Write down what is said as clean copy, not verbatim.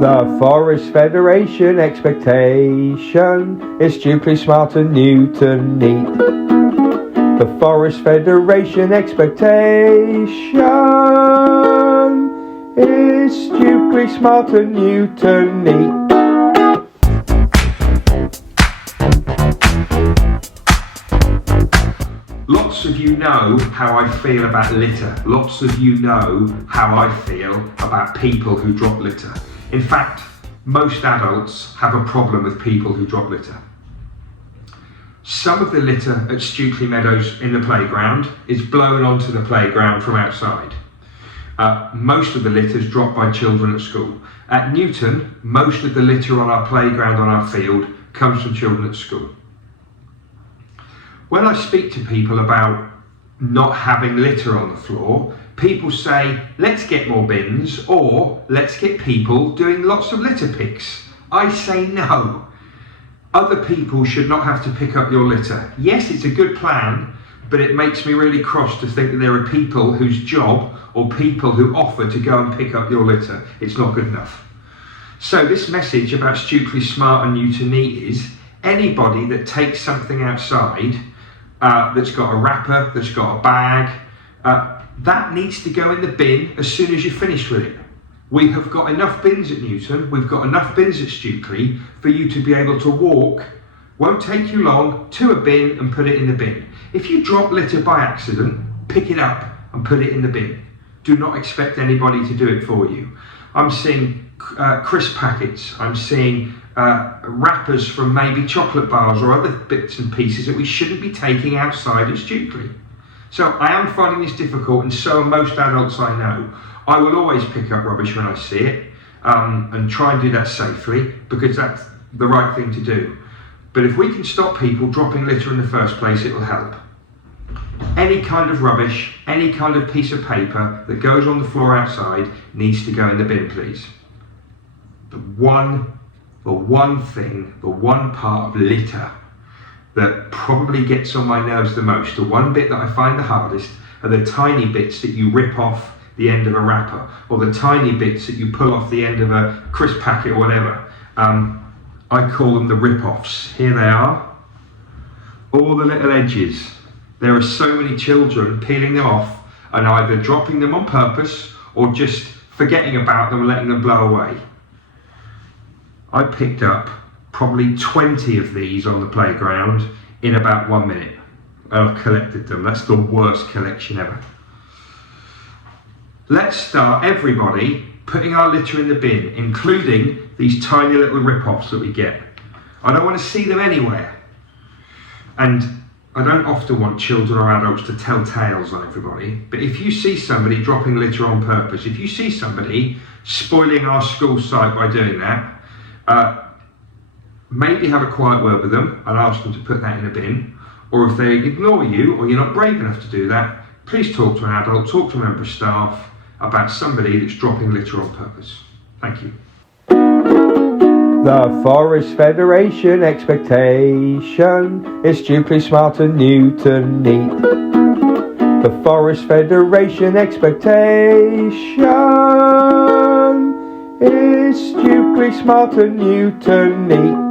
The Forest Federation expectation is Stukeley, smart and Newton neat. The Forest Federation expectation is Stukeley, smart and Newton neat. Lots of you know how I feel about litter. Lots of you know how I feel about people who drop litter. In fact, most adults have a problem with people who drop litter. Some of the litter at Stukeley Meadows in the playground is blown onto the playground from outside. Most of the litter is dropped by children at school. At Newton, most of the litter on our playground, on our field, comes from children at school. When I speak to people about not having litter on the floor, people say, let's get more bins, or let's get people doing lots of litter picks. I say no. Other people should not have to pick up your litter. Yes, it's a good plan, but it makes me really cross to think that there are people whose job, or people who offer to go and pick up your litter. It's not good enough. So this message about Stukeley Smart and Newton Neat is, anybody that takes something outside, that's got a wrapper, that's got a bag, that needs to go in the bin as soon as you're finished with it. We have got enough bins at Newton, we've got enough bins at Stukeley for you to be able to walk, won't take you long, to a bin and put it in the bin. If you drop litter by accident, pick it up and put it in the bin. Do not expect anybody to do it for you. I'm seeing crisp packets, I'm seeing wrappers from maybe chocolate bars or other bits and pieces that we shouldn't be taking outside at Stukeley. So I am finding this difficult, and so are most adults I know. I will always pick up rubbish when I see it and try and do that safely, because that's the right thing to do. But if we can stop people dropping litter in the first place, it will help. Any kind of rubbish, any kind of piece of paper that goes on the floor outside needs to go in the bin, please. The one part of litter that probably gets on my nerves the most, the one bit that I find the hardest, are the tiny bits that you rip off the end of a wrapper, or the tiny bits that you pull off the end of a crisp packet or whatever. I call them the rip-offs. Here they are, all the little edges. There are so many children peeling them off and either dropping them on purpose or just forgetting about them and letting them blow away. I picked up probably 20 of these on the playground in about 1 minute. I've collected them. That's the worst collection ever. Let's start, everybody, putting our litter in the bin, including these tiny little rip-offs that we get. I don't want to see them anywhere. And I don't often want children or adults to tell tales on everybody, but if you see somebody dropping litter on purpose, if you see somebody spoiling our school site by doing that, maybe have a quiet word with them and ask them to put that in a bin. Or if they ignore you, or you're not brave enough to do that, please talk to an adult, talk to a member of staff about somebody that's dropping litter on purpose. Thank you. The Forest Federation expectation is Stukeley, smart and Newton neat. The Forest Federation expectation is Stukeley, smart and Newton neat.